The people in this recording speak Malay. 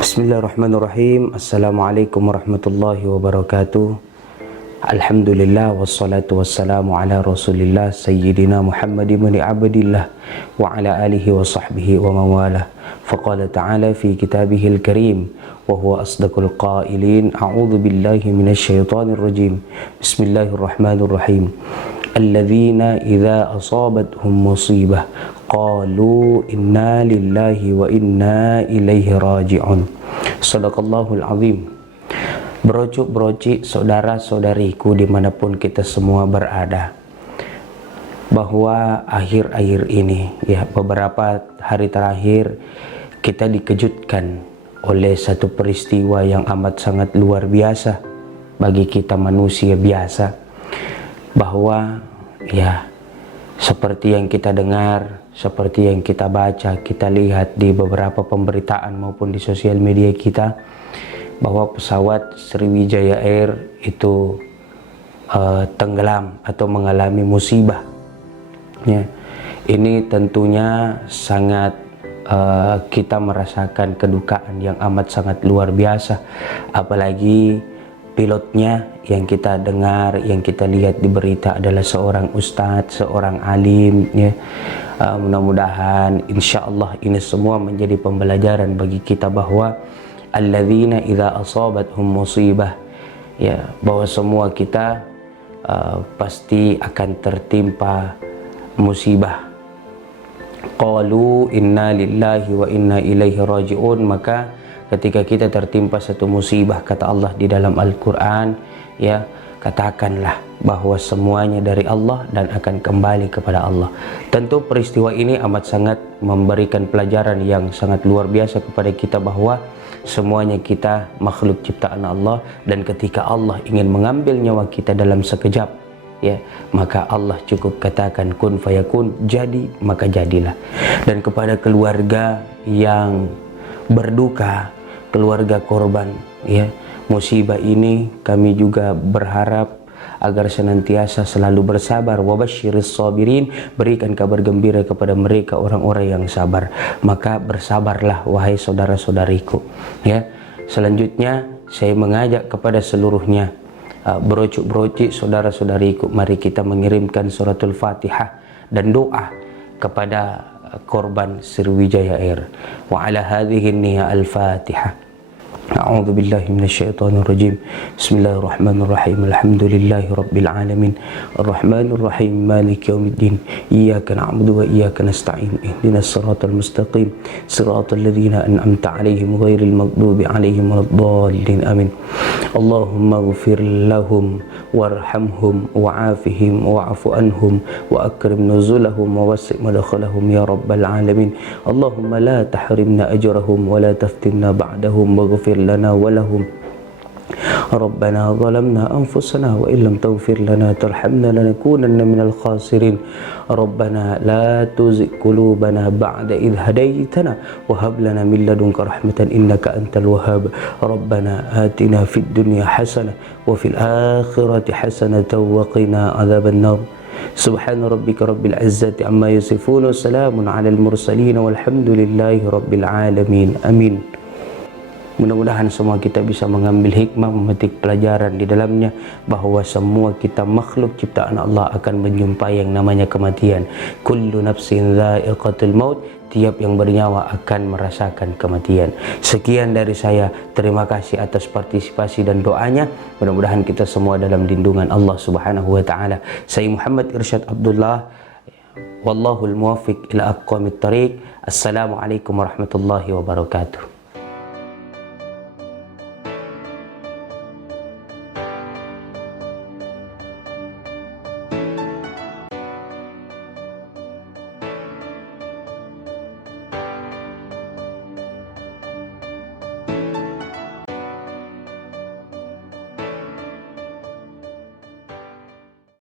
Bismillahirrahmanirrahim. Assalamualaikum warahmatullahi wabarakatuh. Alhamdulillah wassalatu wassalamu ala Rasulillah Sayyidina Muhammad ibn Abdillah wa ala alihi wa sahbihi wa mawalah. Faqala ta'ala fi kitabihil karim wa huwa asdaqul qailin. A'udzu billahi minasyaitonir rajim. Bismillahirrahmanirrahim. Alladzina idza asabatuhum musibah qalu inna lillahi wa inna ilaihi raji'un. Sadaqallahul azim. Berocok-berocik saudara-saudariku dimanapun kita semua berada, bahwa akhir-akhir ini, ya, beberapa hari terakhir kita dikejutkan oleh satu peristiwa yang amat sangat luar biasa bagi kita manusia biasa, bahwa ya, seperti yang kita dengar, seperti yang kita baca, kita lihat di beberapa pemberitaan maupun di sosial media kita, bahwa pesawat Sriwijaya Air itu tenggelam atau mengalami musibah. Ya, ini tentunya sangat kita merasakan kedukaan yang amat sangat luar biasa, apalagi pilotnya yang kita dengar, yang kita lihat di berita adalah seorang ustadz, seorang alim, ya. Mudah-mudahan insyaallah ini semua menjadi pembelajaran bagi kita bahwa alladzina idza asabatuhum musibah, ya, bahwa semua kita pasti akan tertimpa musibah. Qalu inna lillahi wa inna ilaihi raji'un. Maka ketika kita tertimpa satu musibah, kata Allah di dalam Al-Quran, ya, katakanlah bahwa semuanya dari Allah dan akan kembali kepada Allah. Tentu peristiwa ini amat sangat memberikan pelajaran yang sangat luar biasa kepada kita, bahwa semuanya kita makhluk ciptaan Allah, dan ketika Allah ingin mengambil nyawa kita dalam sekejap, ya, maka Allah cukup katakan kun fayakun, jadi maka jadilah. Dan kepada keluarga yang berduka, keluarga korban, ya, musibah ini, kami juga berharap agar senantiasa selalu bersabar. Wabasyiris sabirin, berikan kabar gembira kepada mereka orang-orang yang sabar. Maka bersabarlah wahai saudara-saudariku, ya. Selanjutnya saya mengajak kepada seluruhnya, berocok-berocik saudara-saudariku, mari kita mengirimkan suratul Fatihah dan doa kepada korban Sriwijaya Air. Wa ala hadhihi niyya al-Fatihah. A'udzu billahi minasyaitonir rajim. Bismillahirrahmanirrahim. Alhamdulillahi rabbil alamin. Arrahmanir rahim. Maliki yaumiddin. Iyyaka na'budu wa iyyaka nasta'in. Ihdinas siratal mustaqim. Siratal ladzina an'amta 'alaihim ghairil maghdubi 'alaihim waladdallin. Amin. Allahumma ighfir lahum warhamhum wa'afihim wa'fu anhum wa akrim nuzulahum wa wasi' madkhalahum ya rabbal alamin. Allahumma la tahrimna ajrahum wa la taftinna ba'dahum waghfir lana wa lahum. Rabbana zalamna anfusana wa illam taghfir lana tarhamna lanakunanna minal khasirin. Rabbana la tuzigh qulubana ba'da idh hadaytana wa hab lana min ladunka rahmatan innaka antal wahhab. Rabbana atina fid dunya hasanah wa fil akhirati hasanatan wa qina adzaban nar. Subhana rabbika rabbil izzati amma yasifun wa salamun alal mursalin walhamdulillahi rabbil alamin. Amin. Mudah-mudahan semua kita bisa mengambil hikmah, memetik pelajaran di dalamnya, bahwa semua kita makhluk ciptaan Allah akan menjumpai yang namanya kematian. Kullu nafsin dha'iqatul maut, tiap yang bernyawa akan merasakan kematian. Sekian dari saya, terima kasih atas partisipasi dan doanya. Mudah-mudahan kita semua dalam lindungan Allah Subhanahu wa taala. Saya Muhammad Irsyad Abdullah, wallahul muwaffiq ila aqwamit thariq. Assalamualaikum warahmatullahi wabarakatuh.